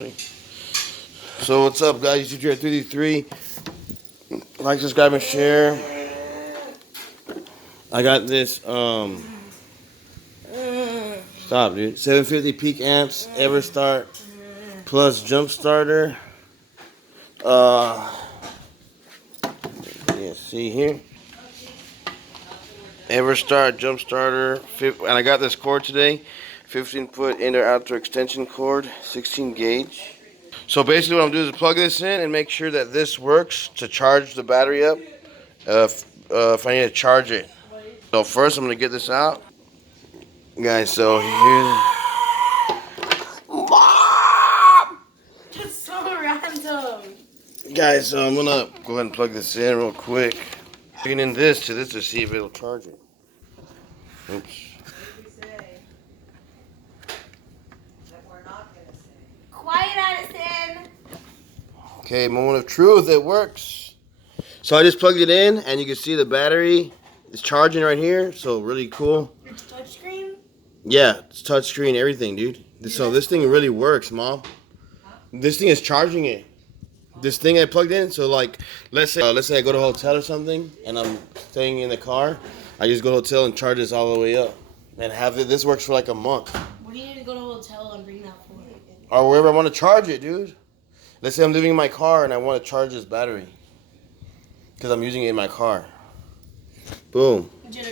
So what's up, guys? YouTube here at 3D3. Like, subscribe, and share. I got this. Stop, dude. 750 peak amps, Everstart plus jump starter. Yeah, see here. Everstart jump starter, and I got this cord today. 15-foot indoor-outdoor extension cord, 16 gauge. So basically, what I'm doing is plug this in and make sure that this works to charge the battery up. If I need to charge it. So first, I'm gonna get this out, guys. So here. That's so random. Guys, so I'm gonna go ahead and plug this in real quick. Plugging in this to see if it'll charge it. Oops. Quiet, Addison. Okay, moment of truth. It works. So I just plugged it in, and you can see the battery is charging right here. So really cool. It's touchscreen? Yeah, it's touchscreen, everything, dude. So this thing really works, Mom. This thing is charging it. This thing I plugged in. So like, let's say I go to a hotel or something, and I'm staying in the car. I just go to a hotel and charge this all the way up, and have it. This works for like a month. What do you need to go to a hotel and bring that for? Or wherever I want to charge it, dude. Let's say I'm leaving my car and I want to charge this battery because I'm using it in my car. Boom. Jenna,